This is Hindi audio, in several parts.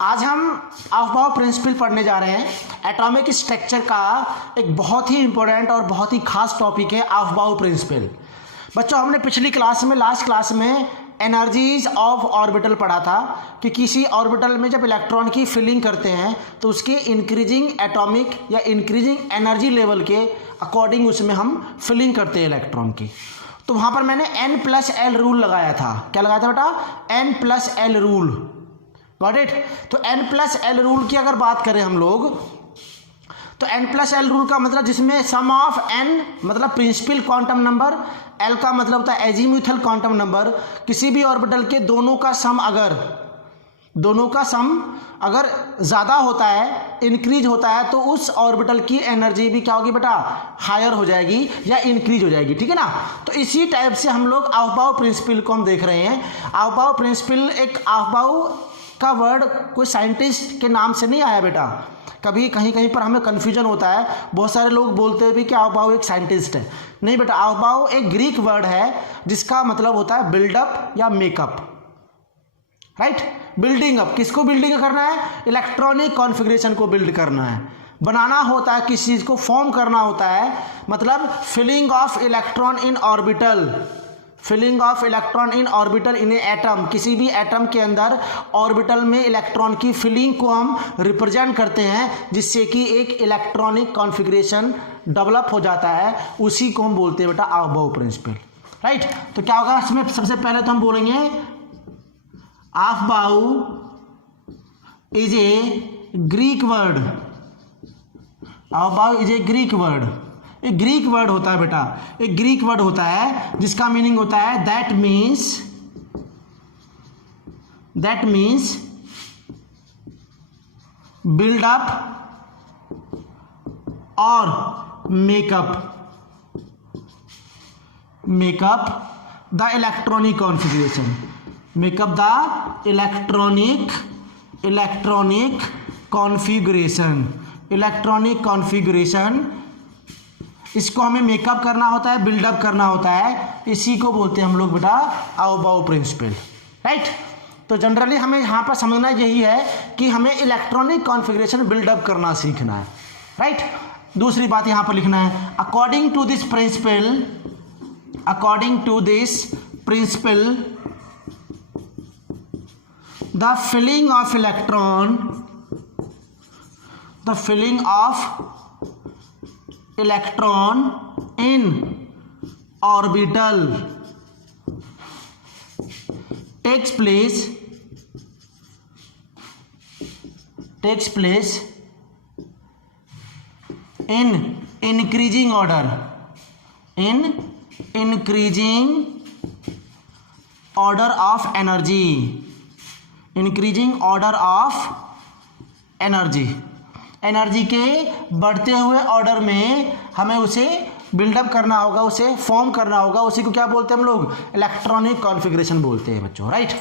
आज हम अफबाउ प्रिंसिपल पढ़ने जा रहे हैं। एटॉमिक स्ट्रक्चर का एक बहुत ही इंपॉर्टेंट और बहुत ही खास टॉपिक है अफबाउ प्रिंसिपल। बच्चों, हमने पिछली क्लास में लास्ट क्लास में एनर्जीज ऑफ ऑर्बिटल पढ़ा था कि किसी ऑर्बिटल में जब इलेक्ट्रॉन की फिलिंग करते हैं तो उसके इंक्रीजिंग एटॉमिक या इंक्रीजिंग एनर्जी लेवल के अकॉर्डिंग उसमें हम फिलिंग करते हैं इलेक्ट्रॉन की। तो वहाँ पर मैंने n+l रूल लगाया था। क्या लगाया था बेटा? n+l rule. Got it? तो n+l रूल की अगर बात करें हम लोग तो n+l रूल का मतलब जिसमें सम ऑफ n मतलब प्रिंसिपल क्वांटम नंबर, l का मतलब होता है एजीम्यूथल क्वांटम नंबर। किसी भी ऑर्बिटल के दोनों का सम अगर ज़्यादा होता है, इंक्रीज होता है, तो उस ऑर्बिटल की एनर्जी भी क्या होगी बेटा? हायर हो जाएगी या इंक्रीज हो जाएगी। ठीक है ना? तो इसी टाइप से हम लोग अफबाउ प्रिंसिपल को हम देख रहे हैं। अफबाउ प्रिंसिपल, एक अफबाउ का वर्ड कोई साइंटिस्ट के नाम से नहीं आया बेटा। कभी कहीं कहीं पर हमें कन्फ्यूजन होता है, बहुत सारे लोग बोलते हैं भी कि अफबाउ एक साइंटिस्ट है। नहीं बेटा, अफबाउ एक ग्रीक वर्ड है जिसका मतलब होता है बिल्डअप या मेकअप। राइट? Building up. किसको बिल्डिंग करना है? इलेक्ट्रॉनिक कॉन्फ़िगरेशन को बिल्ड करना है, बनाना होता है, किसी चीज़ को फॉर्म करना होता है। मतलब filling of electron in orbital, filling of electron in orbital in a atom. किसी भी एटम के अंदर ऑर्बिटल में इलेक्ट्रॉन की फिलिंग को हम रिप्रेजेंट करते हैं, जिससे कि एक इलेक्ट्रॉनिक कॉन्फ़िगरेशन डेवलप हो जाता है। उसी को हम बोलते हैं बेटा अफबाउ प्रिंसिपल। राइट? तो क्या होगा इसमें? सबसे पहले तो हम बोलेंगे Aufbau is a Greek word. Aufbau is a Greek word. एक ग्रीक वर्ड होता है बेटा, एक ग्रीक वर्ड होता है जिसका मीनिंग होता है दैट मीन्स बिल्ड अप और makeup the electronic configuration, makeup the electronic configuration. इसको हमें मेकअप करना होता है, बिल्डअप करना होता है। इसी को बोलते हैं हम लोग बेटा अफबाउ प्रिंसिपल। राइट? तो जनरली हमें यहाँ पर समझना यही है कि हमें इलेक्ट्रॉनिक कॉन्फ़िगरेशन बिल्डअप करना सीखना है। राइट? दूसरी बात यहाँ पर लिखना है according to this principle the filling of electron in orbital takes place in increasing order of energy। Energy के बढ़ते हुए ऑर्डर में हमें उसे बिल्डअप करना होगा, उसे फॉर्म करना होगा। उसी को क्या बोलते हैं हम लोग? इलेक्ट्रॉनिक कॉन्फ़िगरेशन बोलते हैं बच्चों। राइट?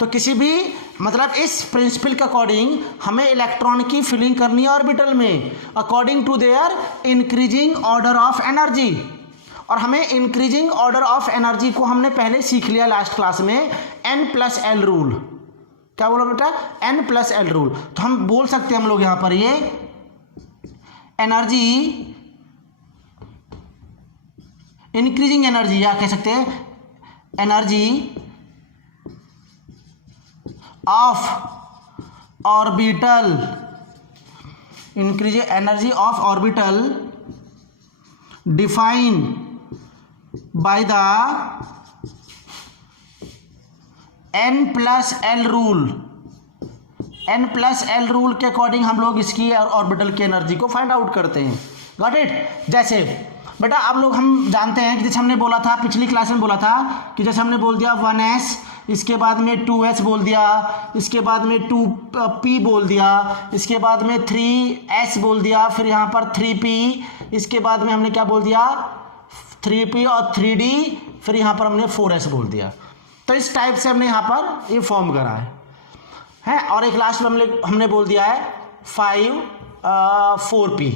तो किसी भी मतलब इस प्रिंसिपल के अकॉर्डिंग हमें इलेक्ट्रॉन की फिलिंग करनी है ऑर्बिटल में according to their increasing order of energy. और हमें इंक्रीजिंग ऑर्डर ऑफ एनर्जी को हमने पहले सीख लिया लास्ट क्लास में, n+l रूल। क्या बोला बेटा? n+l rule. तो हम बोल सकते हैं हम लोग यहां पर ये एनर्जी, इंक्रीजिंग एनर्जी, या कह सकते हैं energy of orbital, increasing energy of orbital define by the n+l rule. n+l rule के अकॉर्डिंग हम लोग इसकी ऑर्बिटल की एनर्जी को फाइंड आउट करते हैं। Got it? जैसे बेटा आप लोग हम जानते हैं कि जैसे हमने बोला था पिछली क्लास में, बोला था कि जैसे हमने बोल दिया 1s, इसके बाद में 2s बोल दिया, इसके बाद में 2p बोल दिया, इसके बाद में 3s बोल दिया, फिर यहाँ पर 3p, इसके बाद में हमने क्या बोल दिया? 3p और 3d, फिर यहाँ पर हमने 4s बोल दिया। तो इस टाइप से हमने यहाँ पर ये फॉर्म करा है। और एक लास्ट में हमने बोल दिया है 4p।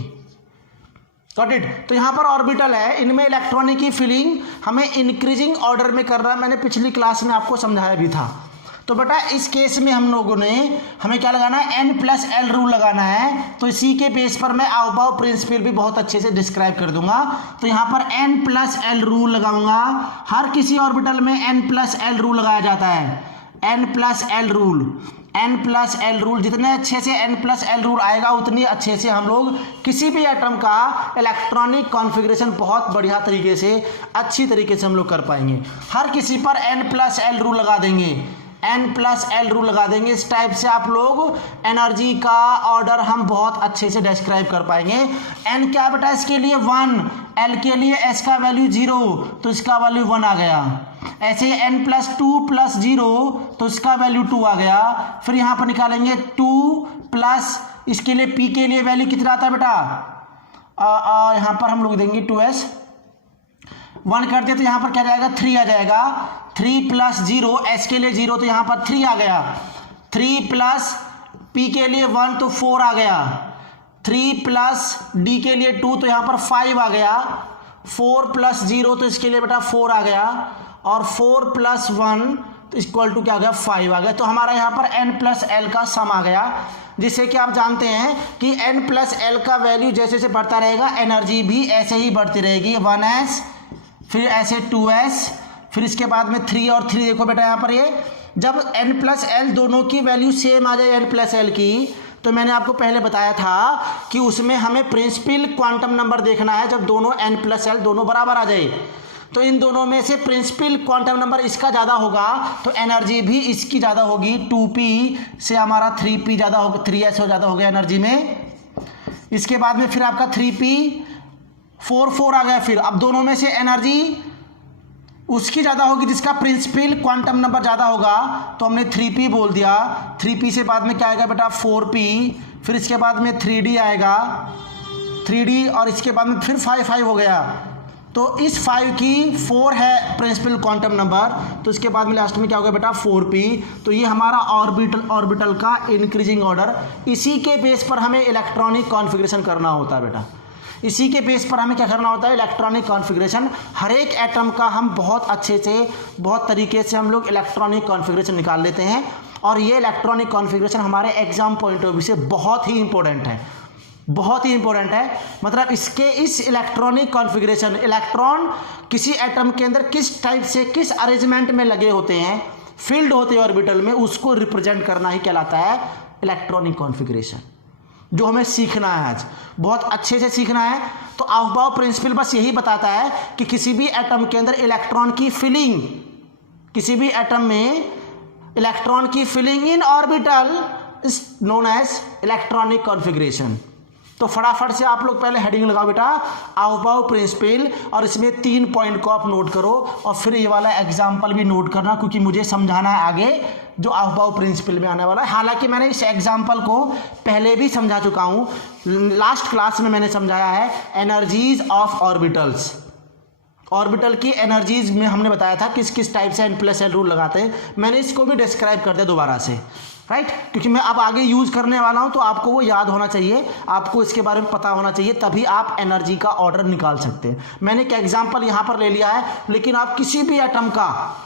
Got it? तो यहाँ पर ऑर्बिटल है, इनमें इलेक्ट्रॉनिक की फिलिंग हमें इंक्रीजिंग ऑर्डर में कर रहा है। मैंने पिछली क्लास में आपको समझाया भी था। तो बेटा इस केस में हमें क्या लगाना है, n+l रूल लगाना है। तो इसी के बेस पर मैं अबाव प्रिंसिपल भी बहुत अच्छे से डिस्क्राइब कर दूंगा। तो यहाँ पर n+l रूल लगाऊंगा। हर किसी ऑर्बिटल में n+l रूल लगाया जाता है, n+l रूल जितने अच्छे से n+l रूल आएगा उतनी अच्छे से हम लोग किसी भी एटम का इलेक्ट्रॉनिक कॉन्फ़िगरेशन बहुत बढ़िया तरीके से अच्छी तरीके से हम लोग कर पाएंगे। हर किसी पर n+l रूल लगा देंगे, n+l रूल लगा देंगे। इस टाइप से आप लोग एनर्जी का ऑर्डर हम बहुत अच्छे से डिस्क्राइब कर पाएंगे। n क्या बेटा इसके लिए 1, l के लिए s का वैल्यू 0 तो इसका वैल्यू 1 आ गया। ऐसे n+2+0 तो इसका वैल्यू 2 आ गया। फिर यहाँ पर निकालेंगे 2 प्लस इसके लिए p के लिए वैल्यू कितना आता है बेटा, यहाँ पर हम लोग देंगे 2s, 1 कर दिया तो यहाँ पर क्या जाएगा 3 आ जाएगा। 3 + 0 s के लिए 0 तो यहाँ पर 3 आ गया। 3 प्लस p के लिए 1 तो 4 आ गया। 3 प्लस d के लिए 2 तो यहाँ पर 5 आ गया। 4 + 0 तो इसके लिए बेटा 4 आ गया। और 4 + 1 तो इक्वल टू क्या आ गया 5 आ गया। तो हमारा यहाँ पर n+l का सम आ गया, जिससे कि आप जानते हैं कि n+l का वैल्यू जैसे जैसे बढ़ता रहेगा एनर्जी भी ऐसे ही बढ़ती रहेगी। 1s फिर ऐसे 2s फिर इसके बाद में 3 और 3। देखो बेटा यहाँ पर ये जब n+l दोनों की वैल्यू सेम आ जाए n+l की, तो मैंने आपको पहले बताया था कि उसमें हमें प्रिंसिपल क्वांटम नंबर देखना है जब दोनों n+l दोनों बराबर आ जाए। तो इन दोनों में से प्रिंसिपल क्वांटम नंबर इसका ज़्यादा होगा तो एनर्जी भी इसकी ज़्यादा होगी। 2p से हमारा 3p ज़्यादा होगा, 3s हो ज़्यादा हो गया एनर्जी में। इसके बाद में फिर आपका 3p 4 आ गया। फिर अब दोनों में से एनर्जी उसकी ज़्यादा होगी जिसका प्रिंसिपल क्वांटम नंबर ज़्यादा होगा, तो हमने 3p बोल दिया। 3p से बाद में क्या आएगा बेटा 4p, फिर इसके बाद में 3d आएगा 3d और इसके बाद में फिर 5 हो गया। तो इस 5 की 4 है प्रिंसिपल क्वांटम नंबर, तो इसके बाद में लास्ट में क्या होगा बेटा 4p। तो ये हमारा ऑर्बिटल का इंक्रीजिंग ऑर्डर। इसी के बेस पर हमें इलेक्ट्रॉनिक कॉन्फ़िगरेशन करना होता है बेटा। इसी के बेस पर हमें क्या करना होता है इलेक्ट्रॉनिक कॉन्फ़िगरेशन। हर एक एटम का हम बहुत अच्छे से बहुत तरीके से हम लोग इलेक्ट्रॉनिक कॉन्फ़िगरेशन निकाल लेते हैं। और ये इलेक्ट्रॉनिक कॉन्फ़िगरेशन हमारे एग्जाम पॉइंट ऑफ व्यू से बहुत ही इंपॉर्टेंट है, बहुत ही इंपॉर्टेंट है। मतलब इस इलेक्ट्रॉनिक कॉन्फ़िगरेशन, इलेक्ट्रॉन किसी एटम के अंदर किस टाइप से किस अरेंजमेंट में लगे होते हैं, फील्ड होते हैं ऑर्बिटल में, उसको रिप्रेजेंट करना ही कहलाता है इलेक्ट्रॉनिक कॉन्फ़िगरेशन, जो हमें सीखना है आज, बहुत अच्छे से सीखना है। तो अफबाउ प्रिंसिपल बस यही बताता है कि किसी भी एटम के अंदर इलेक्ट्रॉन की फिलिंग, किसी भी एटम में इलेक्ट्रॉन की filling in orbital is known as electronic configuration. तो फटाफट से आप लोग पहले हेडिंग लगाओ बेटा अफबाउ प्रिंसिपल, और इसमें 3 पॉइंट को आप नोट करो और फिर ये वाला एग्जाम्पल भी नोट करना, क्योंकि मुझे समझाना है आगे जो अफबाउ प्रिंसिपल में आने वाला है। हालांकि मैंने इस एग्जाम्पल को पहले भी समझा चुका हूँ, लास्ट क्लास में मैंने समझाया है एनर्जीज ऑफ ऑर्बिटल्स। ऑर्बिटल की एनर्जीज में हमने बताया था किस किस टाइप से n+l रूल लगाते हैं, मैंने इसको भी डिस्क्राइब कर दिया दोबारा से, राइट। क्योंकि मैं अब आगे यूज़ करने वाला हूं तो आपको वो याद होना चाहिए, आपको इसके बारे में पता होना चाहिए, तभी आप एनर्जी का ऑर्डर निकाल सकते हैं। मैंने एक एग्जांपल यहाँ पर ले लिया है, लेकिन आप किसी भी एटम का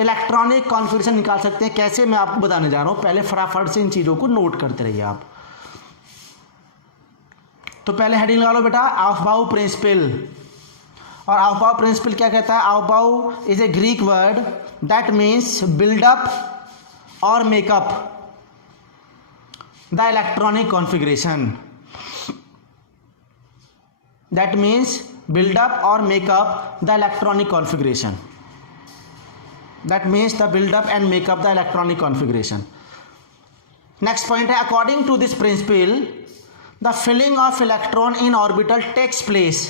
इलेक्ट्रॉनिक कॉन्फ़िगरेशन निकाल सकते हैं। कैसे, मैं आपको बताने जा रहा हूँ, पहले फटाफट से इन चीज़ों को नोट करते रहिए आप। तो पहले हेडिंग लगा लो बेटा अफबाउ प्रिंसिपल। और अफबाउ प्रिंसिपल क्या कहता है, Aufbau is a Greek word that means buildup और makeup the electronic configuration, that means build up or make up the electronic configuration, that means the build up and make up the electronic configuration. Next point है according to this principle the filling of electron in orbital takes place.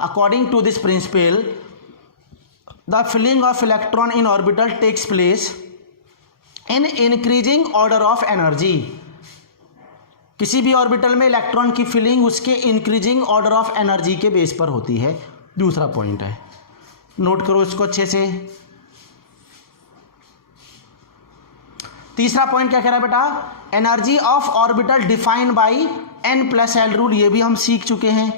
According to this principle the filling of electron in orbital takes place in increasing order of energy. किसी भी ऑर्बिटल में इलेक्ट्रॉन की फिलिंग उसके इंक्रीजिंग ऑर्डर ऑफ एनर्जी के बेस पर होती है। दूसरा पॉइंट है, नोट करो इसको अच्छे से। तीसरा पॉइंट क्या कह रहा है बेटा, energy of orbital defined bye n+l rule, ये भी हम सीख चुके हैं।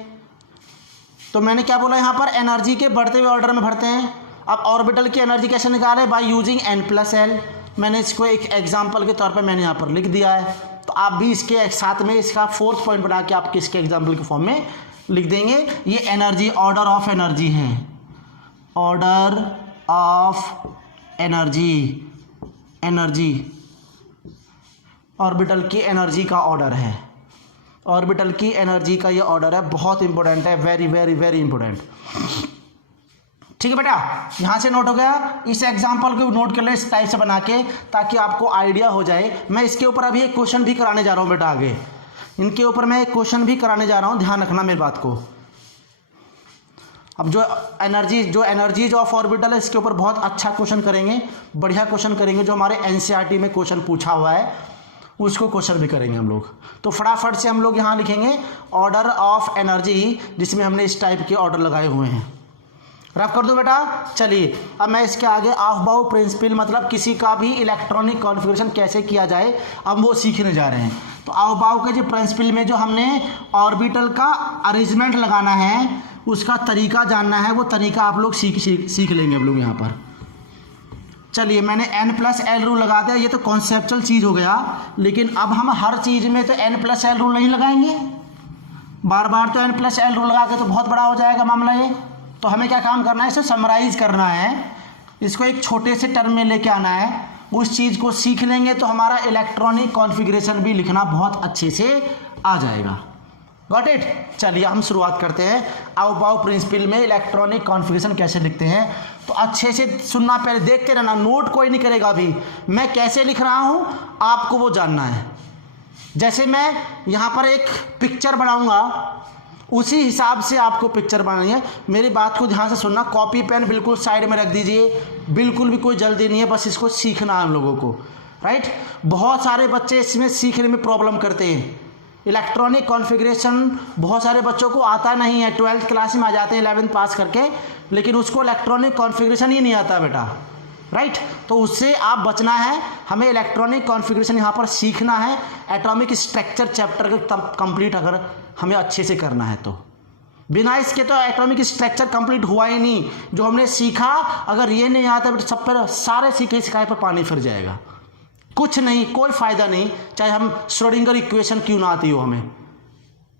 तो मैंने क्या बोला, यहाँ पर एनर्जी के बढ़ते हुए ऑर्डर में भरते हैं, अब ऑर्बिटल की एनर्जी कैसे निकाले? By using n+l। मैंने इसको एक एग्जाम्पल के तौर पर मैंने यहाँ पर लिख दिया है, तो आप भी इसके साथ में इसका 4th पॉइंट बना के आप किसके एग्जाम्पल के फॉर्म में लिख देंगे। ये एनर्जी, ऑर्डर ऑफ एनर्जी है, order of energy, energy orbital की एनर्जी का ऑर्डर है, ऑर्बिटल की एनर्जी का ये ऑर्डर है, बहुत इंपॉर्टेंट है, वेरी वेरी वेरी इंपॉर्टेंट। ठीक है बेटा, यहाँ से नोट हो गया। इस एग्जाम्पल को नोट कर ले इस टाइप से बना के, ताकि आपको आइडिया हो जाए। मैं इसके ऊपर अभी एक क्वेश्चन भी कराने जा रहा हूँ बेटा, आगे इनके ऊपर मैं एक क्वेश्चन भी कराने जा रहा हूँ, ध्यान रखना मेरी बात को। अब जो एनर्जीज ऑफ ऑर्बिटल है, इसके ऊपर बहुत अच्छा क्वेश्चन करेंगे, बढ़िया क्वेश्चन करेंगे, जो हमारे एनसीईआरटी में क्वेश्चन पूछा हुआ है उसको क्वेश्चन भी करेंगे हम लोग। तो फटाफट से हम लोग यहाँ लिखेंगे ऑर्डर ऑफ एनर्जी, जिसमें हमने इस टाइप के ऑर्डर लगाए हुए हैं। रफ कर दो बेटा। चलिए अब मैं इसके आगे अफबाउ प्रिंसिपल, मतलब किसी का भी इलेक्ट्रॉनिक कॉन्फ़िगरेशन कैसे किया जाए, अब वो सीखने जा रहे हैं। तो अफबाउ के जो प्रिंसिपल में जो हमने ऑर्बिटल का अरेंजमेंट लगाना है, उसका तरीका जानना है, वो तरीका आप लोग सीख लेंगे हम लोग यहाँ पर। चलिए मैंने n+l रूल लगा दिया, ये तो कॉन्सेप्चुअल चीज़ हो गया, लेकिन अब हम हर चीज़ में तो n+l रूल नहीं लगाएंगे, बार बार तो n+l रूल लगा के तो बहुत बड़ा हो जाएगा मामला ये। तो हमें क्या काम करना है, इसे समराइज़ करना है, इसको एक छोटे से टर्म में लेके आना है, उस चीज़ को सीख लेंगे तो हमारा इलेक्ट्रॉनिक कॉन्फ़िगरेशन भी लिखना बहुत अच्छे से आ जाएगा। Got it. चलिए हम शुरुआत करते हैं। अफबाउ प्रिंसिपल में इलेक्ट्रॉनिक कॉन्फ़िगरेशन कैसे लिखते हैं, तो अच्छे से सुनना, पहले देखते रहना, नोट कोई नहीं करेगा अभी, मैं कैसे लिख रहा हूँ आपको वो जानना है। जैसे मैं यहाँ पर एक पिक्चर बनाऊँगा, उसी हिसाब से आपको पिक्चर बनानी है। मेरी बात को ध्यान से सुनना, कॉपी पेन बिल्कुल साइड में रख दीजिए, बिल्कुल भी कोई जल्दी नहीं है, बस इसको सीखना है हम लोगों को, राइट। बहुत सारे बच्चे इसमें सीखने में प्रॉब्लम करते हैं। इलेक्ट्रॉनिक कॉन्फ़िगरेशन बहुत सारे बच्चों को आता नहीं है, 12th क्लास में आ जाते हैं 11th पास करके, लेकिन उसको इलेक्ट्रॉनिक कॉन्फ़िगरेशन ही नहीं आता बेटा, राइट। तो उससे आप बचना है, हमें इलेक्ट्रॉनिक कॉन्फ़िगरेशन यहाँ पर सीखना है। एटॉमिक स्ट्रक्चर चैप्टर कंप्लीट अगर हमें अच्छे से करना है तो, बिना इसके तो एटॉमिक स्ट्रक्चर कंप्लीट हुआ ही नहीं। जो हमने सीखा, अगर ये नहीं आता तो सब पर सारे सीखे सिखाए पर पानी फिर जाएगा, कुछ नहीं, कोई फ़ायदा नहीं, चाहे हम श्रोडिंगर इक्वेशन क्यों ना आती हो हमें,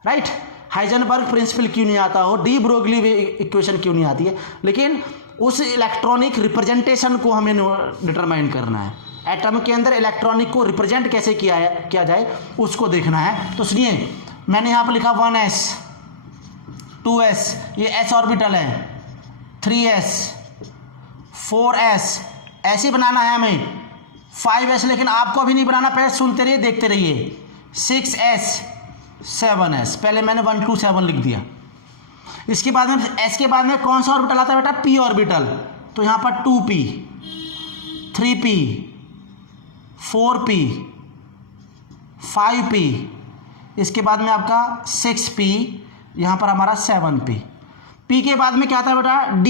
राइट, हाइजेनबर्ग प्रिंसिपल क्यों नहीं आता हो, डी ब्रोगली इक्वेशन क्यों नहीं आती है, लेकिन उस इलेक्ट्रॉनिक रिप्रेजेंटेशन को हमें डिटरमाइन करना है। एटम के अंदर इलेक्ट्रॉनिक को रिप्रेजेंट कैसे किया जाए उसको देखना है। तो सुनिए, मैंने यहाँ पर लिखा 1s 2s, ये s ऑर्बिटल है, 3s 4s, ऐसे बनाना है हमें, 5s, लेकिन आपको अभी नहीं बनाना, पहले सुनते रहिए देखते रहिए, 6s 7s, पहले मैंने 1 2 7 लिख दिया। इसके बाद में s के बाद में कौन सा ऑर्बिटल आता है बेटा, p ऑर्बिटल, तो यहाँ पर 2p 3p 4p 5p, इसके बाद में आपका 6p, यहाँ पर हमारा 7p। p के बाद में क्या आता है बेटा, d,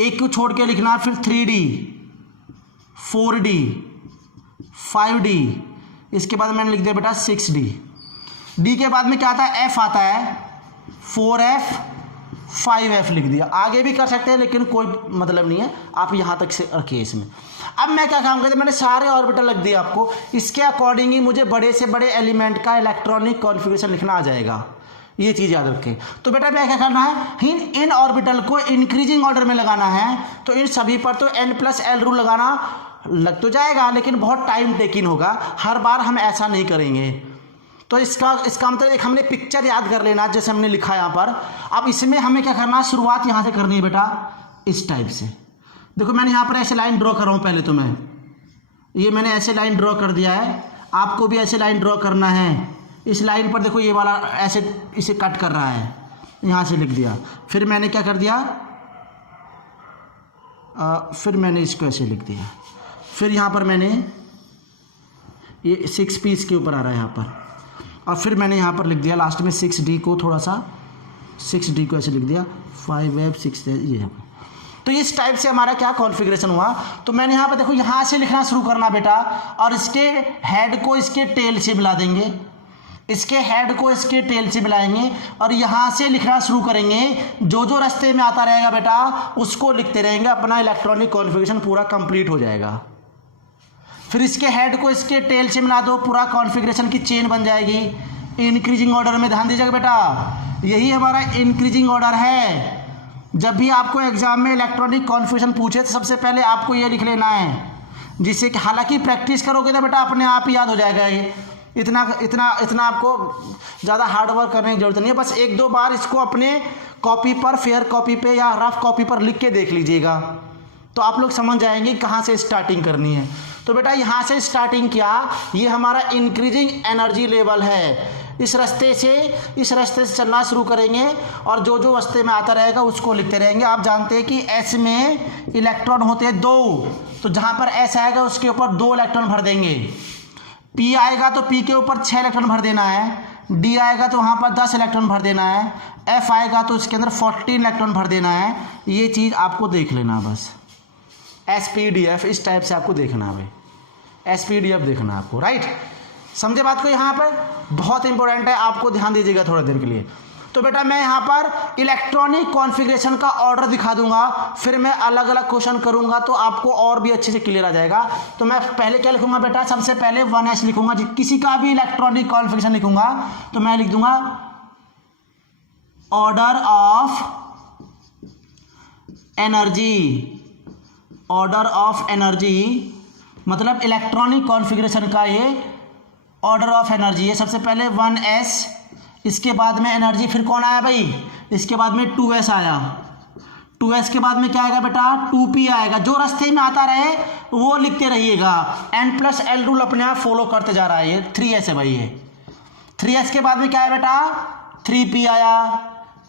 एक को छोड़ के लिखना, फिर 3d 4d 5d, इसके बाद मैंने लिख दिया बेटा 6d। d के बाद में क्या आता है, f आता है, 4f 5f लिख दिया। आगे भी कर सकते हैं लेकिन कोई मतलब नहीं है, आप यहाँ तक से रखिए इसमें। अब मैं क्या काम करता, मैंने सारे ऑर्बिटल लग दिए आपको, इसके अकॉर्डिंग ही मुझे बड़े से बड़े एलिमेंट का इलेक्ट्रॉनिक कॉन्फ़िगरेशन लिखना आ जाएगा, ये चीज़ याद रखें। तो बेटा मैं क्या करना है, इन ऑर्बिटल को इंक्रीजिंग ऑर्डर में लगाना है, तो इन सभी पर तो n+l रूल लगाना लग तो जाएगा, लेकिन बहुत टाइम टेकिंग होगा, हर बार हम ऐसा नहीं करेंगे। तो इसका मतलब एक हमने पिक्चर याद कर लेना, जैसे हमने लिखा यहाँ पर। अब इसमें हमें क्या करना है, शुरुआत यहाँ से करनी है बेटा, इस टाइप से। देखो मैंने यहाँ पर ऐसे लाइन ड्रॉ कर रहा हूँ, पहले तो मैंने ऐसे लाइन ड्रॉ कर दिया है, आपको भी ऐसे लाइन ड्रॉ करना है। इस लाइन पर देखो ये वाला ऐसे इसे कट कर रहा है, यहाँ से लिख दिया। फिर मैंने क्या कर दिया, फिर मैंने इसको ऐसे लिख दिया। फिर यहाँ पर मैंने ये 6p इसके ऊपर आ रहा है यहाँ पर, और फिर मैंने यहाँ पर लिख दिया लास्ट में 6d को, थोड़ा सा 6d को ऐसे लिख दिया, 5f 6 ये। तो इस टाइप से हमारा क्या कॉन्फ़िगरेशन हुआ। तो मैंने यहाँ पर देखो, यहाँ से लिखना शुरू करना बेटा, और इसके हेड को इसके टेल से मिला देंगे, इसके हेड को इसके टेल से मिलाएंगे और यहाँ से लिखना शुरू करेंगे। जो जो रास्ते में आता रहेगा बेटा उसको लिखते रहेंगे, अपना इलेक्ट्रॉनिक कॉन्फ़िगरेशन पूरा कंप्लीट हो जाएगा। फिर इसके हेड को इसके टेल से मिला दो, पूरा कॉन्फ़िगरेशन की चेन बन जाएगी। इंक्रीजिंग ऑर्डर में ध्यान दीजिएगा बेटा, यही हमारा इंक्रीजिंग ऑर्डर है। जब भी आपको एग्जाम में इलेक्ट्रॉनिक कॉन्फ़िगरेशन पूछे तो सबसे पहले आपको ये लिख लेना है, जिससे कि हालांकि प्रैक्टिस करोगे तो बेटा अपने आप ही याद हो जाएगा। ये इतना आपको ज़्यादा हार्ड वर्क करने की जरूरत नहीं है। बस एक दो बार इसको अपने कॉपी पर, फेयर कॉपी पे या रफ कॉपी पर लिख के देख लीजिएगा, तो आप लोग समझ जाएंगे कहाँ से स्टार्टिंग करनी है। तो बेटा यहाँ से स्टार्टिंग किया, ये हमारा इंक्रीजिंग एनर्जी लेवल है। इस रास्ते से चलना शुरू करेंगे और जो जो रास्ते में आता रहेगा उसको लिखते रहेंगे। आप जानते हैं कि एस में इलेक्ट्रॉन होते हैं 2, तो जहाँ पर एस आएगा उसके ऊपर 2 इलेक्ट्रॉन भर देंगे। पी आएगा तो पी के ऊपर 6 इलेक्ट्रॉन भर देना है। डी आएगा तो वहाँ पर 10 इलेक्ट्रॉन भर देना है। एफ आएगा तो इसके अंदर 14 इलेक्ट्रॉन भर देना है। ये चीज़ आपको देख लेना बस। एस पी डी एफ इस टाइप से आपको देखना है भाई, एस पी डी एफ देखना है आपको, राइट। समझे बात को? यहाँ पर बहुत इंपॉर्टेंट है, आपको ध्यान दीजिएगा थोड़ा देर के लिए। तो बेटा मैं यहाँ पर इलेक्ट्रॉनिक कॉन्फ़िगरेशन का ऑर्डर दिखा दूंगा, फिर मैं अलग अलग क्वेश्चन करूंगा तो आपको और भी अच्छे से क्लियर आ जाएगा। तो मैं पहले क्या लिखूंगा बेटा, सबसे पहले 1s लिखूंगा। किसी का भी इलेक्ट्रॉनिक कॉन्फ़िगरेशन लिखूंगा तो मैं लिख दूंगा order of energy. Order of energy मतलब इलेक्ट्रॉनिक कॉन्फ़िगरेशन का ये ऑर्डर ऑफ एनर्जी है। सबसे पहले 1s, इसके बाद में एनर्जी, फिर कौन आया भाई, इसके बाद में 2s आया। 2s के बाद में क्या आएगा बेटा, 2p आएगा। जो रास्ते में आता रहे वो लिखते रहिएगा। n+l रूल अपने आप फॉलो करते जा रहा है। ये 3s है भाई, ये 3s के बाद में क्या है बेटा, 3p आया।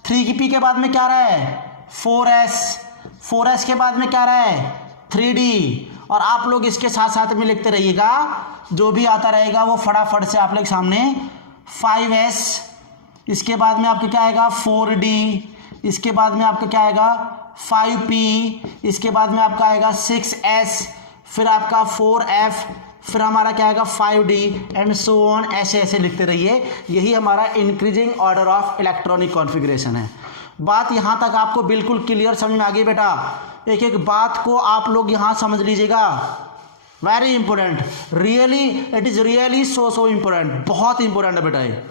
3p के बाद में क्या रहा है, 4s। 4s के बाद में क्या रहा है, 3d। और आप लोग इसके साथ साथ में लिखते रहिएगा, जो भी आता रहेगा वो फटाफट से आप लोग सामने। 5s, इसके बाद में आपका क्या आएगा 4d, इसके बाद में आपका क्या आएगा 5p, इसके बाद में आपका आएगा 6s, फिर आपका 4f, फिर हमारा क्या आएगा 5d एंड सो ऑन। ऐसे ऐसे लिखते रहिए। यही हमारा increasing order of electronic configuration है। बात यहाँ तक आपको बिल्कुल क्लियर समझ में आ गई बेटा? एक एक बात को आप लोग यहाँ समझ लीजिएगा। Very important, really it is really so important, बहुत इंपॉर्टेंट है बेटा ये।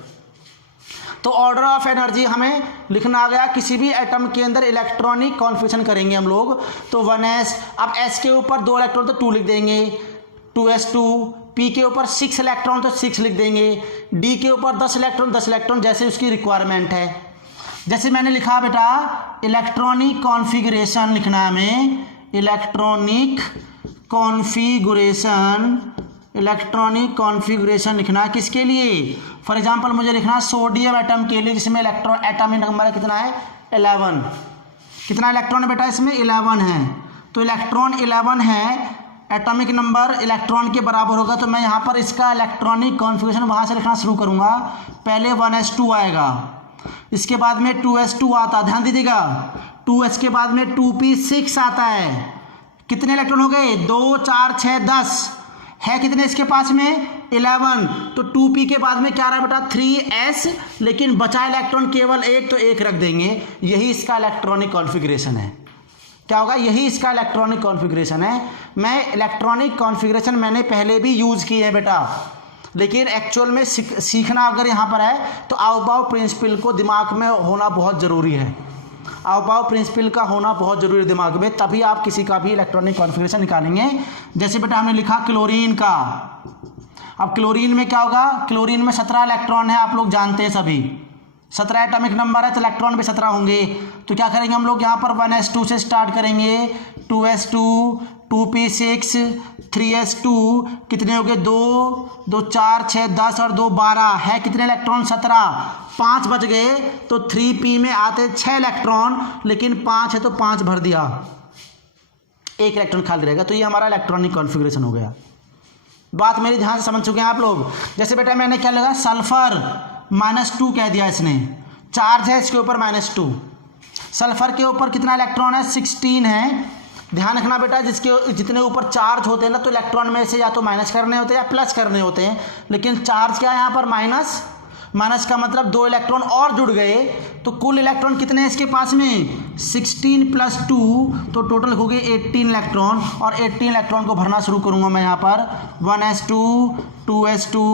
तो ऑर्डर ऑफ एनर्जी हमें लिखना आ गया। किसी भी एटम के अंदर इलेक्ट्रॉनिक कॉन्फ़िगरेशन करेंगे हम लोग तो 1s, अब s के ऊपर 2 इलेक्ट्रॉन तो 2 लिख देंगे, 2s2। p के ऊपर 6 इलेक्ट्रॉन तो 6 लिख देंगे। d के ऊपर 10 इलेक्ट्रॉन जैसे उसकी रिक्वायरमेंट है। जैसे मैंने लिखा बेटा इलेक्ट्रॉनिक कॉन्फ़िगरेशन लिखना है हमें, इलेक्ट्रॉनिक कॉन्फ़िगरेशन लिखना है किसके लिए, फॉर एग्जांपल मुझे लिखना सोडियम एटम के लिए, जिसमें इलेक्ट्रॉन एटॉमिक नंबर कितना है 11। कितना इलेक्ट्रॉन है बेटा इसमें 11 है। तो इलेक्ट्रॉन 11 है, एटॉमिक नंबर इलेक्ट्रॉन के बराबर होगा। तो मैं यहाँ पर इसका इलेक्ट्रॉनिक कॉन्फ़िगरेशन वहाँ से लिखना शुरू करूँगा। पहले 1s2 आएगा, इसके बाद में 2s2 आता, ध्यान दीजिएगा। 2s के बाद में 2p6 आता है। कितने इलेक्ट्रॉन हो गए, 2 4 6 10 है। कितने इसके पास में 11। तो 2p के बाद में क्या रहा बेटा 3s, लेकिन बचा इलेक्ट्रॉन केवल 1, तो 1 रख देंगे। यही इसका इलेक्ट्रॉनिक कॉन्फ़िगरेशन है। क्या होगा, यही इसका इलेक्ट्रॉनिक कॉन्फ़िगरेशन है। मैं इलेक्ट्रॉनिक कॉन्फ़िगरेशन मैंने पहले भी यूज़ की है बेटा, लेकिन एक्चुअल में सीखना अगर यहाँ पर है तो आउबाउ प्रिंसिपल को दिमाग में होना बहुत ज़रूरी है। आउबाउ प्रिंसिपल का होना बहुत ज़रूरी है दिमाग में, तभी आप किसी का भी इलेक्ट्रॉनिक कॉन्फ़िगरेशन निकालेंगे। जैसे बेटा हमने लिखा क्लोरीन का। अब क्लोरीन में क्या होगा, क्लोरीन में 17 इलेक्ट्रॉन है, आप लोग जानते हैं सभी। 17 एटॉमिक नंबर है तो इलेक्ट्रॉन भी 17 होंगे। तो क्या करेंगे हम लोग यहाँ पर 1s2 से स्टार्ट करेंगे, 2s2, 2p6, 3s2, कितने हो गए 2 2 4 6 10 और 2 12 है। कितने इलेक्ट्रॉन 17, 5 बच गए। तो 3p में आते 6 इलेक्ट्रॉन, लेकिन 5 है तो 5 भर दिया, 1 इलेक्ट्रॉन खाली रहेगा। तो ये हमारा इलेक्ट्रॉनिक कॉन्फ़िगरेशन हो गया। बात मेरी ध्यान से समझ चुके हैं आप लोग। जैसे बेटा मैंने क्या लगा सल्फर -2 कह दिया, इसने चार्ज है इसके ऊपर -2। सल्फर के ऊपर कितना इलेक्ट्रॉन है 16 है। ध्यान रखना बेटा जिसके जितने ऊपर चार्ज होते हैं ना, तो इलेक्ट्रॉन में से या तो माइनस करने होते हैं या प्लस करने होते हैं, लेकिन चार्ज क्या है यहाँ पर माइनस। माइनस का मतलब 2 इलेक्ट्रॉन और जुड़ गए, तो कुल इलेक्ट्रॉन कितने हैं इसके पास में 16 + 2, तो टोटल हो गए 18 इलेक्ट्रॉन। और 18 इलेक्ट्रॉन को भरना शुरू करूंगा मैं यहाँ पर 1s2 2s2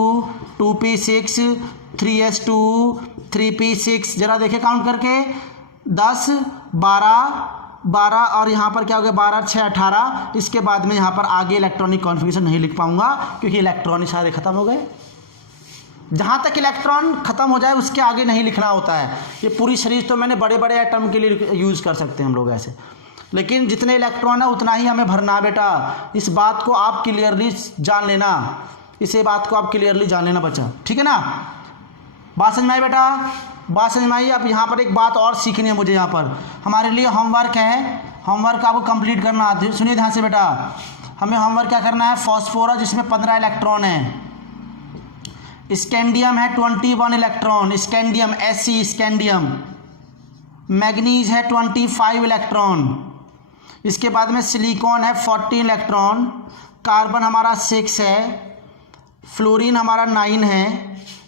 2p6 3s2 3p6। जरा देखिए काउंट करके 10 12 और यहाँ पर क्या हो गया 12 6 18। इसके बाद में यहाँ पर आगे इलेक्ट्रॉनिक कॉन्फ़िगरेशन नहीं लिख पाऊंगा क्योंकि इलेक्ट्रॉन सारे खत्म हो गए। जहाँ तक इलेक्ट्रॉन खत्म हो जाए उसके आगे नहीं लिखना होता है। ये पूरी सीरीज तो मैंने बड़े बड़े एटम के लिए यूज़ कर सकते हैं हम लोग ऐसे, लेकिन जितने इलेक्ट्रॉन है उतना ही हमें भरना है बेटा। इस बात को आप क्लियरली जान लेना, इसे बात को आप क्लियरली जान लेना बच्चा, ठीक है ना। बात समझ में आई बेटा, बात समझ में आई। अब यहाँ पर एक बात और सीखनी है मुझे, यहाँ पर हमारे लिए होमवर्क है, होमवर्क आपको कंप्लीट करना। सुनिए ध्यान से बेटा, हमें होमवर्क क्या करना है, फास्फोरस जिसमें 15 इलेक्ट्रॉन है, स्कैंडियम है 21 electron, scandium Sc scandium, manganese है 25 इलेक्ट्रॉन, इसके बाद में सिलिकॉन है 14 इलेक्ट्रॉन, कार्बन हमारा 6 है, फ्लोरीन हमारा 9 है,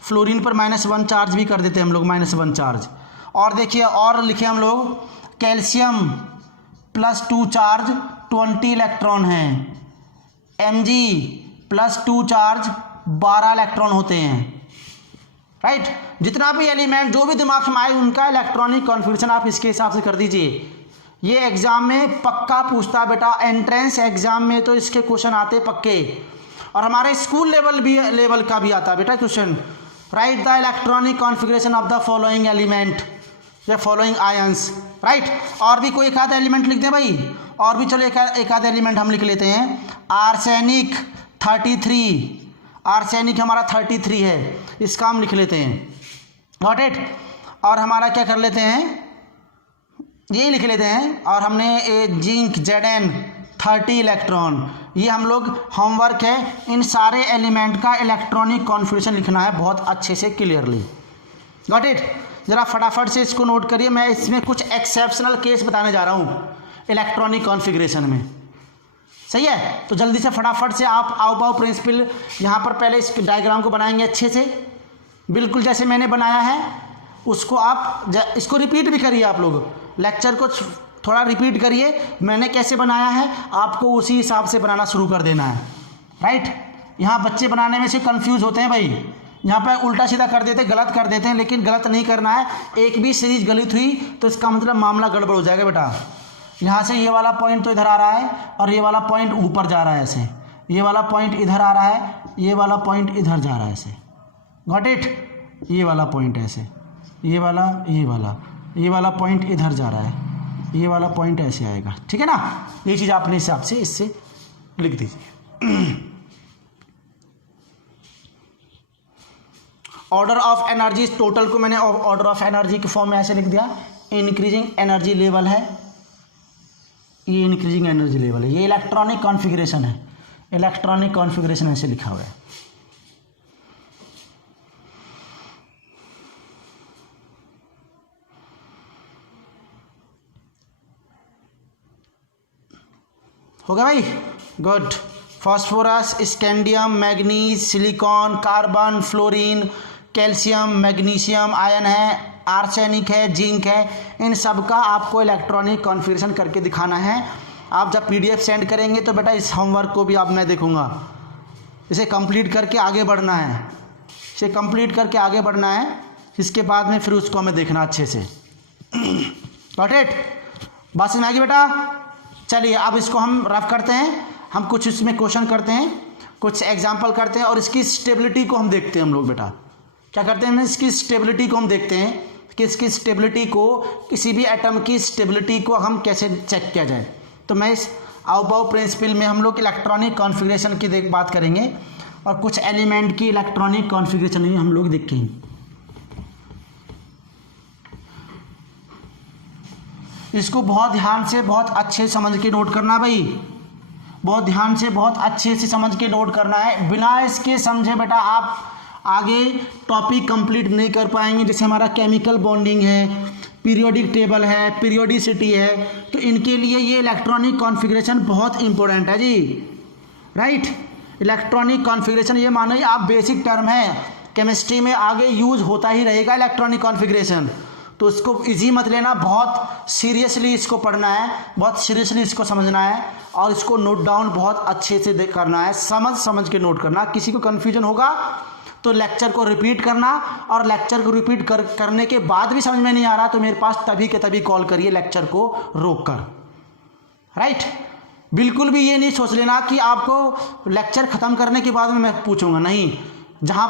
फ्लोरीन पर -1 चार्ज भी कर देते हैं हम लोग, -1 चार्ज। और देखिए और लिखे हम लोग कैल्शियम +2 चार्ज 20 इलेक्ट्रॉन है, Mg +2 चार्ज 12 इलेक्ट्रॉन होते हैं, राइट। जितना भी एलिमेंट जो भी दिमाग में आए उनका इलेक्ट्रॉनिक कॉन्फ़िगरेशन आप इसके हिसाब से कर दीजिए। ये एग्जाम में पक्का पूछता बेटा, एंट्रेंस एग्जाम में तो इसके क्वेश्चन आते पक्के, और हमारे स्कूल लेवल का भी आता बेटा question. Right the electronic configuration of the following element या फॉलोइंग आयंस, राइट। और भी कोई एक आधा एलिमेंट लिख दें भाई, और भी चलो एक आधा एलिमेंट हम लिख लेते हैं। आर्सेनिक 33, आर्सेनिक हमारा 33 है, इसका हम लिख लेते हैं, गॉट इट। और हमारा क्या कर लेते हैं, यही लिख लेते हैं। और हमने जिंक Zn 30 इलेक्ट्रॉन, ये हम लोग होमवर्क है, इन सारे एलिमेंट का इलेक्ट्रॉनिक कॉन्फ़िगरेशन लिखना है बहुत अच्छे से क्लियरली, गॉट इट। ज़रा फटाफट से इसको नोट करिए, मैं इसमें कुछ एक्सेप्शनल केस बताने जा रहा हूँ इलेक्ट्रॉनिक कॉन्फ़िगरेशन में, सही है। तो जल्दी से फटाफट से आप आओ प्रिंसिपल यहाँ पर पहले इस डायग्राम को बनाएंगे अच्छे से, बिल्कुल जैसे मैंने बनाया है उसको आप इसको रिपीट भी करिए, आप लोग लेक्चर को थोड़ा रिपीट करिए, मैंने कैसे बनाया है आपको उसी हिसाब से बनाना शुरू कर देना है, राइट। यहाँ बच्चे बनाने में से कंफ्यूज होते हैं भाई, यहाँ पर उल्टा सीधा कर देते, गलत कर देते हैं, लेकिन गलत नहीं करना है। एक भी सीरीज गलत हुई तो इसका मतलब मामला गड़बड़ हो जाएगा बेटा। यहाँ से ये वाला पॉइंट तो इधर आ रहा है और ये वाला पॉइंट ऊपर जा रहा है ऐसे, ये वाला पॉइंट इधर आ रहा है, ये वाला पॉइंट इधर जा रहा है ऐसे, गॉट इट। ये वाला पॉइंट ऐसे, ये वाला पॉइंट इधर जा रहा है, ये वाला पॉइंट ऐसे आएगा, ठीक है ना। ये चीज़ अपने हिसाब से इससे लिख दीजिए। ऑर्डर ऑफ एनर्जी, टोटल को मैंने ऑर्डर ऑफ एनर्जी के फॉर्म में ऐसे लिख दिया, इंक्रीजिंग एनर्जी लेवल है, ये इंक्रीजिंग एनर्जी लेवल है, ये इलेक्ट्रॉनिक कॉन्फ़िगरेशन है, इलेक्ट्रॉनिक कॉन्फ़िगरेशन ऐसे लिखा हुआ है। हो गया भाई, good. Phosphorus, scandium, manganese, silicon, carbon, fluorine, calcium, magnesium ion है, आर्सेनिक है, जिंक है, इन सब का आपको इलेक्ट्रॉनिक कॉन्फ़िगरेशन करके दिखाना है। आप जब PDF सेंड करेंगे तो बेटा इस होमवर्क को भी आप मैं देखूंगा, इसे कंप्लीट करके आगे बढ़ना है, इसे कंप्लीट करके आगे बढ़ना है, इसके बाद में फिर उसको हमें देखना अच्छे से, गॉट इट। बात समझ में आएगी बेटा। चलिए अब इसको हम रफ करते हैं, हम कुछ इसमें क्वेश्चन करते हैं, कुछ एग्जाम्पल करते हैं, और इसकी स्टेबिलिटी को हम देखते हैं। हम लोग बेटा क्या करते हैं, इसकी स्टेबिलिटी को हम देखते हैं कि इसकी स्टेबिलिटी को, किसी भी एटम की स्टेबिलिटी को हम कैसे चेक किया जाए। तो मैं इस आओ प्रिंसिपल में हम लोग इलेक्ट्रॉनिक कॉन्फ़िगरेशन की बात करेंगे और कुछ एलिमेंट की इलेक्ट्रॉनिक कॉन्फ़िगरेशन ही हम लोग देखेंगे। इसको बहुत ध्यान से, बहुत अच्छे समझ के नोट करना भाई, बहुत ध्यान से, बहुत अच्छे से समझ के नोट करना है। बिना इसके समझे बेटा आप आगे टॉपिक कंप्लीट नहीं कर पाएंगे। जैसे हमारा केमिकल बॉन्डिंग है, पीरियोडिक टेबल है, पीरियोडिसिटी है, तो इनके लिए ये इलेक्ट्रॉनिक कॉन्फ़िगरेशन बहुत इंपॉर्टेंट है जी, राइट। इलेक्ट्रॉनिक कॉन्फ़िगरेशन ये मानो आप बेसिक टर्म है, केमिस्ट्री में आगे यूज होता ही रहेगा इलेक्ट्रॉनिक कॉन्फ़िगरेशन, तो इसको इजी मत लेना, बहुत सीरियसली इसको पढ़ना है, बहुत सीरियसली इसको समझना है और इसको नोट डाउन बहुत अच्छे से करना है, समझ के नोट करना। किसी को कन्फ्यूजन होगा तो लेक्चर को रिपीट करना, और लेक्चर को रिपीट करने के बाद भी समझ में नहीं आ रहा तो मेरे पास तभी के तभी कॉल करिए लेक्चर को रोक कर, राइट। बिल्कुल भी ये नहीं सोच लेना कि आपको लेक्चर ख़त्म करने के बाद में मैं पूछूंगा, नहीं। जहाँ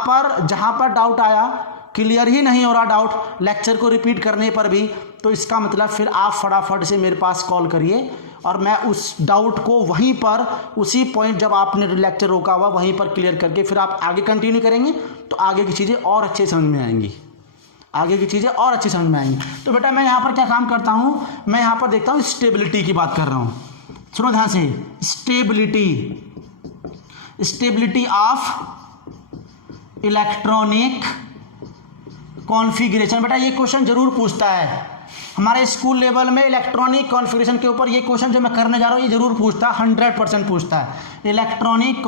पर डाउट आया, क्लियर ही नहीं हो रहा डाउट लेक्चर को रिपीट करने पर भी, तो इसका मतलब फिर आप फटाफट से मेरे पास कॉल करिए और मैं उस डाउट को वहीं पर उसी पॉइंट जब आपने लेक्चर रोका हुआ वहीं पर क्लियर करके फिर आप आगे कंटिन्यू करेंगे तो आगे की चीज़ें और अच्छे समझ में आएंगी, आगे की चीज़ें और अच्छी समझ में आएंगी। तो बेटा मैं यहाँ पर क्या काम करता हूँ, मैं यहाँ पर देखता हूँ स्टेबिलिटी की बात कर रहा हूँ, सुनो ध्यान से। Stability of electronic configuration. बेटा ये क्वेश्चन जरूर पूछता है हमारे स्कूल लेवल में, इलेक्ट्रॉनिक कॉन्फ़िगरेशन के ऊपर ये क्वेश्चन जो मैं करने जा रहा हूँ ये जरूर पूछता है, 100% पूछता है। इलेक्ट्रॉनिक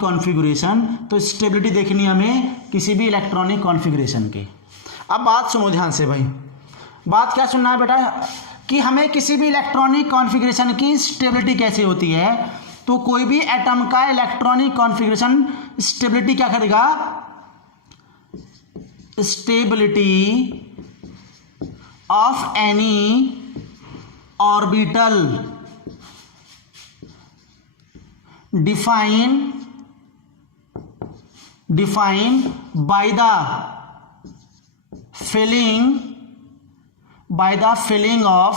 कॉन्फ़िगरेशन, तो स्टेबिलिटी देखनी हमें किसी भी इलेक्ट्रॉनिक कॉन्फ़िगरेशन की। अब बात सुनो ध्यान से भाई, बात क्या सुनना है बेटा कि हमें किसी भी इलेक्ट्रॉनिक कॉन्फ़िगरेशन की स्टेबिलिटी कैसे होती है। तो कोई भी एटम का इलेक्ट्रॉनिक कॉन्फ़िगरेशन स्टेबिलिटी क्या करेगा, stability of any orbital define by the filling of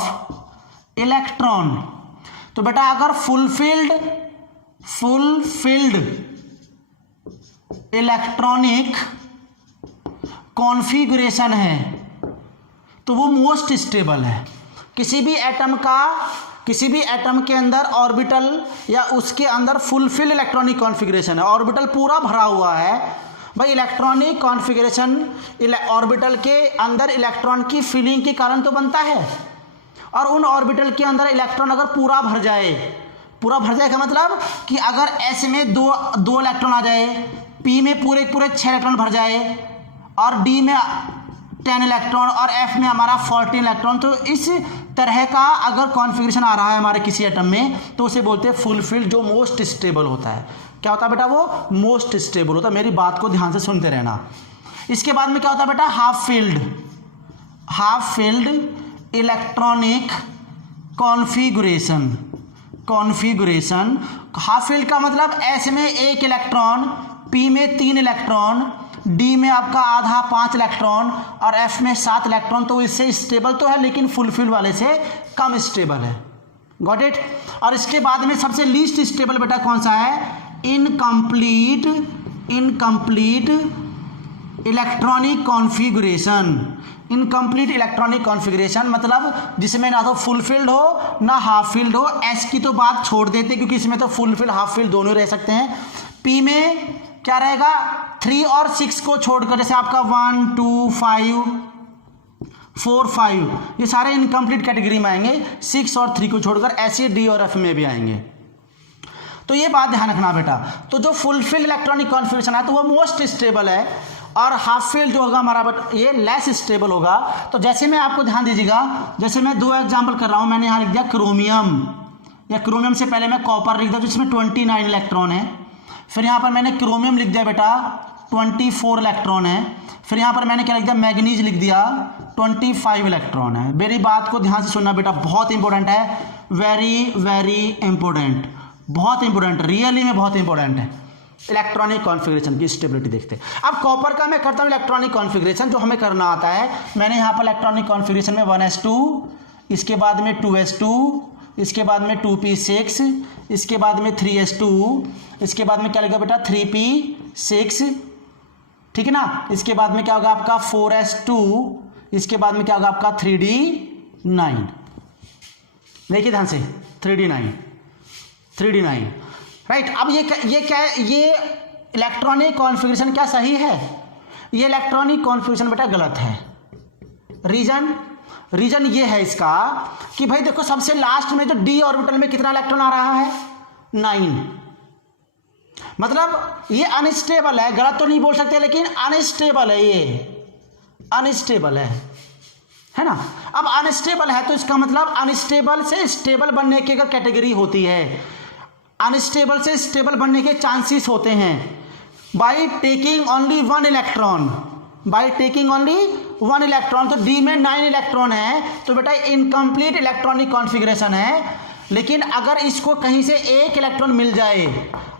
electron. तो बेटा अगर फुलफिल्ड इलेक्ट्रॉनिक कॉन्फ़िगरेशन है तो वो मोस्ट स्टेबल है। किसी भी एटम के अंदर ऑर्बिटल या उसके अंदर फुलफिल इलेक्ट्रॉनिक कॉन्फ़िगरेशन है, ऑर्बिटल पूरा भरा हुआ है भाई। इलेक्ट्रॉनिक कॉन्फ़िगरेशन ऑर्बिटल के अंदर इलेक्ट्रॉन की फिलिंग के कारण तो बनता है, और उन ऑर्बिटल के अंदर इलेक्ट्रॉन अगर पूरा भर जाए का मतलब कि अगर एस में दो इलेक्ट्रॉन आ जाए, पी में पूरे 6 इलेक्ट्रॉन भर जाए, और डी में 10 इलेक्ट्रॉन और एफ में हमारा 14 इलेक्ट्रॉन, तो इस तरह का अगर कॉन्फ़िगरेशन आ रहा है हमारे किसी एटम में तो उसे बोलते हैं फुलफिल्ड, जो मोस्ट स्टेबल होता है। क्या होता है बेटा, वो मोस्ट स्टेबल होता है। मेरी बात को ध्यान से सुनते रहना। इसके बाद में क्या होता है बेटा, half field electronic configuration. Half field का मतलब एस में 1 इलेक्ट्रॉन, पी में 3 इलेक्ट्रॉन, डी में आपका आधा 5 इलेक्ट्रॉन और एफ में 7 इलेक्ट्रॉन। तो इससे स्टेबल तो है लेकिन फुलफिल वाले से कम स्टेबल है। Got it. और इसके बाद में सबसे लीस्ट स्टेबल बेटा कौन सा है, इनकम्प्लीट इलेक्ट्रॉनिक कॉन्फ़िगरेशन मतलब जिसमें ना तो फुलफिल्ड हो ना हाफ फील्ड हो। एस की तो बात छोड़ देते क्योंकि इसमें तो फुलफिल हाफ फील्ड दोनों रह सकते हैं। पी में क्या रहेगा, 3 और 6 को छोड़कर, जैसे आपका 1 2 5 4 5 ये सारे इनकम्प्लीट कैटेगरी में आएंगे। 6 और 3 को छोड़कर ऐसे डी और एफ में भी आएंगे। तो ये बात ध्यान रखना बेटा। तो जो फुलफिल इलेक्ट्रॉनिक कॉन्फ़िगरेशन है तो वो मोस्ट स्टेबल है, और हाफ फील्ड जो होगा हमारा बट ये लेस स्टेबल होगा। तो जैसे मैं आपको ध्यान दीजिएगा, जैसे मैं 2 एग्जाम्पल कर रहा हूँ। मैंने यहाँ लिख दिया क्रोमियम, या क्रोमियम से पहले मैं कॉपर लिख दिया जिसमें 29 इलेक्ट्रॉन है। फिर यहाँ पर मैंने क्रोमियम लिख दिया बेटा 24 इलेक्ट्रॉन है। फिर यहाँ पर मैंने क्या लिख दिया, मैग्नीज लिख दिया 25 इलेक्ट्रॉन है। मेरी बात को ध्यान से सुनना बेटा, बहुत इंपॉर्टेंट है, वेरी इंपॉर्टेंट, बहुत इंपॉर्टेंट, रियली में बहुत इंपॉर्टेंट है। इलेक्ट्रॉनिक कॉन्फ़िगरेशन की स्टेबिलिटी देखते हैं। अब कॉपर का मैं करता हूँ इलेक्ट्रॉनिक कॉन्फ़िगरेशन जो हमें करना आता है। मैंने यहाँ पर इलेक्ट्रॉनिक कॉन्फ़िगरेशन में 1s2, इसके बाद में 2s2, इसके बाद में 2p6, इसके बाद में 3s2, इसके बाद में क्या लिखा बेटा 3p6, ठीक है ना। इसके बाद में क्या होगा आपका 4s2, इसके बाद में क्या होगा आपका 3d9। देखिए ध्यान से 3d9 राइट। अब ये क्या है, ये इलेक्ट्रॉनिक कॉन्फ़िगरेशन क्या सही है, ये इलेक्ट्रॉनिक कॉन्फ़िगरेशन बेटा गलत है। रीजन ये है इसका कि भाई देखो सबसे लास्ट में जो डी ऑर्बिटल में कितना इलेक्ट्रॉन आ रहा है, 9। मतलब ये अनस्टेबल है, गलत तो नहीं बोल सकते, लेकिन अनस्टेबल है, ये अनस्टेबल है ना। अब अनस्टेबल है तो इसका मतलब अनस्टेबल से स्टेबल बनने की अगर कैटेगरी होती है, अनस्टेबल से स्टेबल बनने के चांसेस होते हैं by taking only one electron, by taking only one electron. तो डी में 9 इलेक्ट्रॉन है तो बेटा इनकम्प्लीट इलेक्ट्रॉनिक कॉन्फ़िगरेशन है। लेकिन अगर इसको कहीं से एक इलेक्ट्रॉन मिल जाए,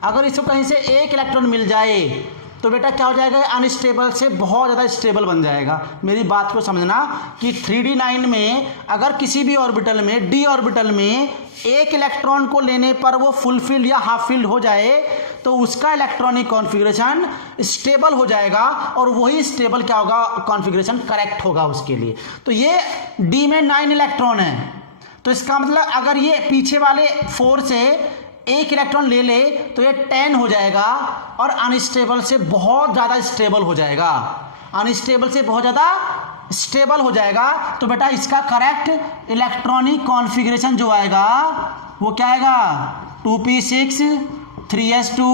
अगर इसको कहीं से एक इलेक्ट्रॉन मिल जाए तो बेटा क्या हो जाएगा, अनस्टेबल से बहुत ज़्यादा स्टेबल बन जाएगा। मेरी बात को समझना कि 3d9 में अगर किसी भी ऑर्बिटल में, डी ऑर्बिटल में एक इलेक्ट्रॉन को लेने पर वो फुल फिल्ड या हाफ फिल्ड हो जाए तो उसका इलेक्ट्रॉनिक कॉन्फ़िगरेशन स्टेबल हो जाएगा और वही स्टेबल क्या होगा, कॉन्फ़िगरेशन करेक्ट होगा उसके लिए। तो ये डी में 9 इलेक्ट्रॉन है तो इसका मतलब अगर ये पीछे वाले 4 से एक इलेक्ट्रॉन ले ले तो ये 10 हो जाएगा और अनस्टेबल से बहुत ज़्यादा स्टेबल हो जाएगा, अनस्टेबल से बहुत ज़्यादा स्टेबल हो जाएगा। तो बेटा इसका करेक्ट इलेक्ट्रॉनिक कॉन्फ़िगरेशन जो आएगा वो क्या आएगा, 2p6 3s2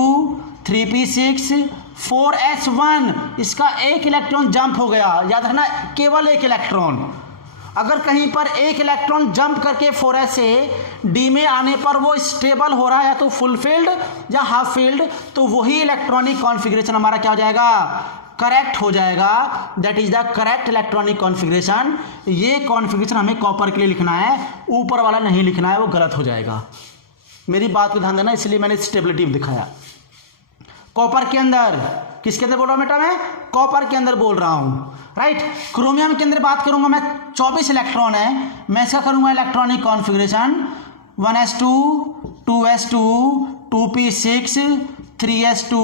3p6 4s1। इसका एक इलेक्ट्रॉन जंप हो गया, याद रखना केवल एक इलेक्ट्रॉन। अगर कहीं पर एक इलेक्ट्रॉन जंप करके 4s से डी में आने पर वो स्टेबल हो रहा है या तो फुल फील्ड या हाफ फील्ड, तो वही इलेक्ट्रॉनिक कॉन्फ़िगरेशन हमारा क्या हो जाएगा, करेक्ट हो जाएगा। That is the correct electronic configuration. ये कॉन्फ़िगरेशन हमें कॉपर के लिए लिखना है, ऊपर वाला नहीं लिखना है, वो गलत हो जाएगा। मेरी बात को ध्यान देना, इसलिए मैंने स्टेबिलिटी दिखाया। कॉपर के अंदर, किसके अंदर बोल रहा हूँ बेटा, मैं कॉपर के अंदर बोल रहा हूँ, राइट। क्रोमियम के अंदर बात करूंगा मैं, 24 इलेक्ट्रॉन है, मैं इसका करूंगा electronic configuration 1s2 2s2 2p6 3s2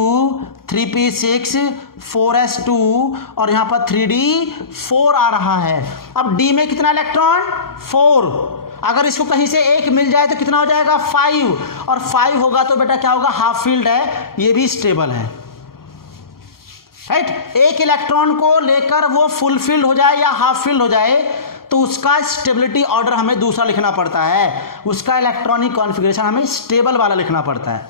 3p6 4s2 और यहाँ पर 3d4 आ रहा है। अब डी में कितना इलेक्ट्रॉन, 4। अगर इसको कहीं से एक मिल जाए तो कितना हो जाएगा, 5, और 5 होगा तो बेटा क्या होगा, हाफ फील्ड है, ये भी स्टेबल है, राइट। एक इलेक्ट्रॉन को लेकर वो फुल फील्ड हो जाए या हाफ फील्ड हो जाए तो उसका स्टेबिलिटी ऑर्डर हमें दूसरा लिखना पड़ता है, उसका इलेक्ट्रॉनिक कॉन्फ़िगरेशन हमें स्टेबल वाला लिखना पड़ता है।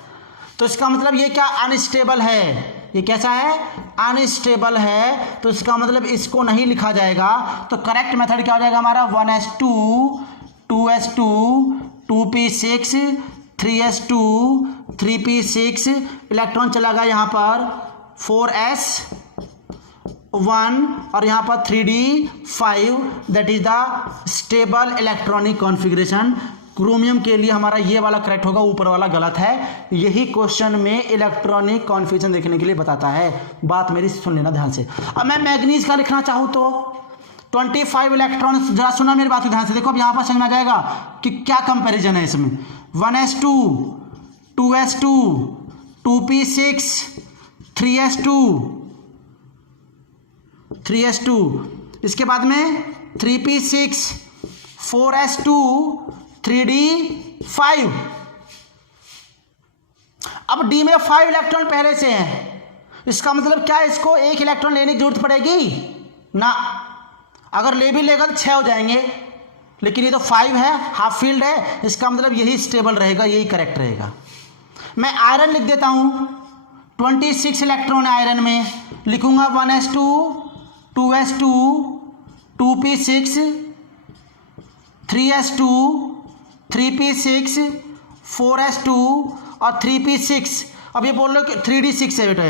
तो इसका मतलब ये क्या, अनस्टेबल है, ये कैसा है, अनस्टेबल है। तो इसका मतलब इसको नहीं लिखा जाएगा। तो करेक्ट मेथड क्या हो जाएगा हमारा, 1s2 2s2 2p6 3s2 3p6, electron चला गया यहाँ पर 4s1 और यहाँ पर 3d5, that is the stable electronic configuration. Chromium के लिए हमारा ये वाला करेक्ट होगा, ऊपर वाला गलत है। यही क्वेश्चन में इलेक्ट्रॉनिक कॉन्फ़िगरेशन देखने के लिए बताता है। बात मेरी सुन लेना ध्यान से। अब मैं मैग्नीज का लिखना चाहूँ तो 25 इलेक्ट्रॉन, जरा सुना मेरी बात ध्यान से, देखो अब यहाँ पर समझ में आ जाएगा कि क्या कंपैरिजन है इसमें। 1s2 2s2 2p6 3s2 इसके बाद में 3p6 4s2 3d5। अब डी में 5 इलेक्ट्रॉन पहले से हैं, इसका मतलब क्या, इसको एक इलेक्ट्रॉन लेने की जरूरत पड़ेगी ना, अगर ले भी लेगा तो 6 हो जाएंगे, लेकिन ये तो 5 है, हाफ फील्ड है, इसका मतलब यही स्टेबल रहेगा, यही करेक्ट रहेगा। मैं आयरन लिख देता हूँ, 26 इलेक्ट्रॉन है आयरन में, लिखूंगा 1s2 2s2 2p6 3s2 3p6 4s2 और 3p6। अब ये बोल लो कि 3d6 है बेटा,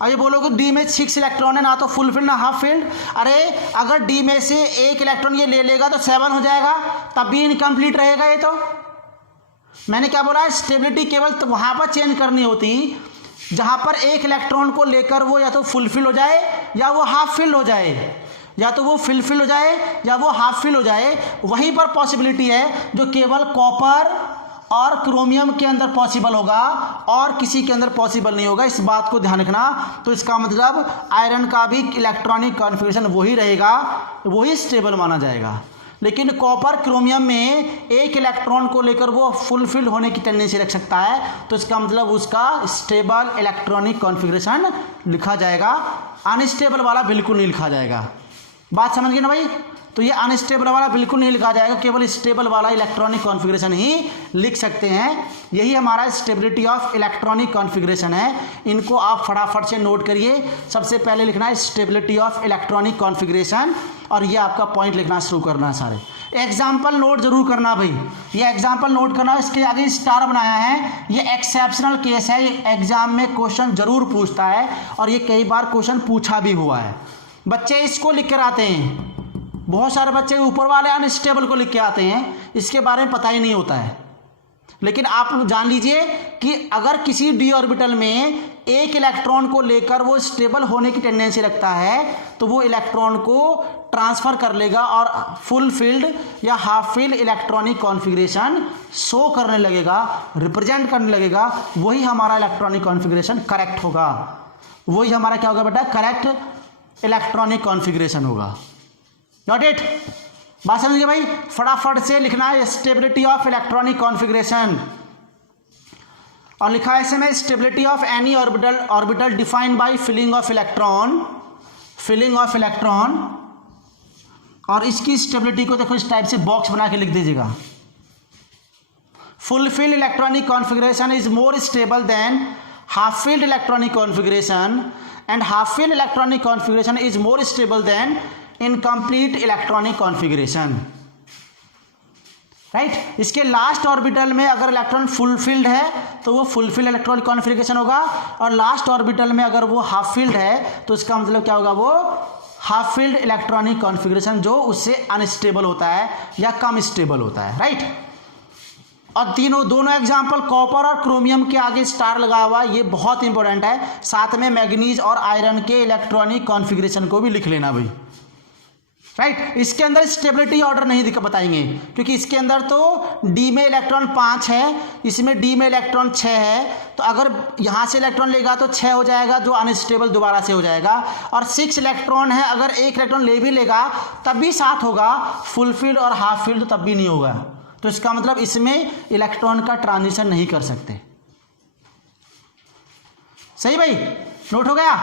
अब ये बोलो कि डी में 6 इलेक्ट्रॉन है, ना तो फुल फील्ड ना हाफ फील्ड। अरे अगर डी में से एक इलेक्ट्रॉन ये ले लेगा तो 7 हो जाएगा, तब भी इनकम्प्लीट रहेगा। ये तो मैंने क्या बोला, स्टेबिलिटी केवल तो वहाँ पर चेंज करनी होती जहाँ पर एक इलेक्ट्रॉन को लेकर वो या तो फुल फिल हो जाए या वो हाफ फिल हो जाए, या तो वो फिल हो जाए या वो हाफ फिल हो जाए। वहीं पर पॉसिबिलिटी है जो केवल कॉपर और क्रोमियम के अंदर पॉसिबल होगा और किसी के अंदर पॉसिबल नहीं होगा। इस बात को ध्यान रखना। तो इसका मतलब आयरन का भी इलेक्ट्रॉनिक कॉन्फ़िगरेशन वही रहेगा, वही स्टेबल माना जाएगा। लेकिन कॉपर क्रोमियम में एक इलेक्ट्रॉन को लेकर वो फुलफिल होने की टेंडेंसी रख सकता है, तो इसका मतलब उसका स्टेबल इलेक्ट्रॉनिक कॉन्फ़िगरेशन लिखा जाएगा, अनस्टेबल वाला बिल्कुल नहीं लिखा जाएगा। बात समझ गए ना भाई। तो ये अनस्टेबल वाला बिल्कुल नहीं लिखा जाएगा, केवल स्टेबल वाला इलेक्ट्रॉनिक कॉन्फ़िगरेशन ही लिख सकते हैं। यही हमारा स्टेबिलिटी ऑफ इलेक्ट्रॉनिक कॉन्फ़िगरेशन है। इनको आप फटाफट से नोट करिए। सबसे पहले लिखना है स्टेबिलिटी ऑफ इलेक्ट्रॉनिक कॉन्फ़िगरेशन, और ये आपका पॉइंट लिखना शुरू करना है सारे। एग्जाम्पल नोट जरूर करना भाई, ये एग्जाम्पल नोट करना। इसके आगे स्टार बनाया है, ये एक्सेप्शनल केस है, ये एग्जाम में क्वेश्चन जरूर पूछता है और ये कई बार क्वेश्चन पूछा भी हुआ है। बच्चे इसको लिख कर आते हैं, बहुत सारे बच्चे ऊपर वाले अनस्टेबल को लिख के आते हैं, इसके बारे में पता ही नहीं होता है। लेकिन आप जान लीजिए कि अगर किसी डी ऑर्बिटल में एक इलेक्ट्रॉन को लेकर वो स्टेबल होने की टेंडेंसी रखता है तो वो इलेक्ट्रॉन को ट्रांसफर कर लेगा और फुल फील्ड या half field electronic configuration show करने लगेगा, रिप्रेजेंट करने लगेगा। वही हमारा इलेक्ट्रॉनिक कॉन्फ़िगरेशन करेक्ट होगा, वही हमारा क्या होगा बेटा, करेक्ट इलेक्ट्रॉनिक कॉन्फ़िगरेशन होगा। Got it? बात समझिए भाई। फटाफट से लिखना है स्टेबिलिटी ऑफ इलेक्ट्रॉनिक कॉन्फ़िगरेशन, और लिखा है इसमें stability of any orbital defined by filling of electron. और इसकी स्टेबिलिटी को देखो इस टाइप से बॉक्स बना के लिख दीजिएगा। Fulfilled electronic configuration is more stable than half field electronic configuration, and half field electronic configuration is more stable then incomplete electronic configuration. Right? इसके लास्ट ऑर्बिटल में अगर इलेक्ट्रॉन फुलफिल्ड है तो वो फुलफिल्ड इलेक्ट्रॉनिक कॉन्फ़िगरेशन होगा, और लास्ट ऑर्बिटल में अगर वो हाफ फील्ड है तो इसका मतलब क्या होगा, वो हाफ फील्ड इलेक्ट्रॉनिक कॉन्फ़िगरेशन जो उससे अनस्टेबल होता है या कम स्टेबल होता है। राइट? और दोनों एग्जाम्पल कॉपर और क्रोमियम के आगे स्टार लगा हुआ, ये बहुत इंपॉर्टेंट है। साथ में मैग्नीज और आयरन के इलेक्ट्रॉनिक कॉन्फ़िगरेशन को भी लिख लेना भाई। राइट? इसके अंदर स्टेबिलिटी ऑर्डर नहीं बताएंगे, क्योंकि इसके अंदर तो डी में इलेक्ट्रॉन 5 है, इसमें डी में इलेक्ट्रॉन 6 है, तो अगर यहाँ से इलेक्ट्रॉन लेगा तो 6 हो जाएगा, जो अनस्टेबल दोबारा से हो जाएगा। और 6 इलेक्ट्रॉन है, अगर एक इलेक्ट्रॉन ले भी लेगा तब भी 7 होगा, फुल फील्ड और हाफ फील्ड तब भी नहीं होगा। तो इसका मतलब इसमें इलेक्ट्रॉन का ट्रांजिशन नहीं कर सकते। सही भाई? नोट हो गया?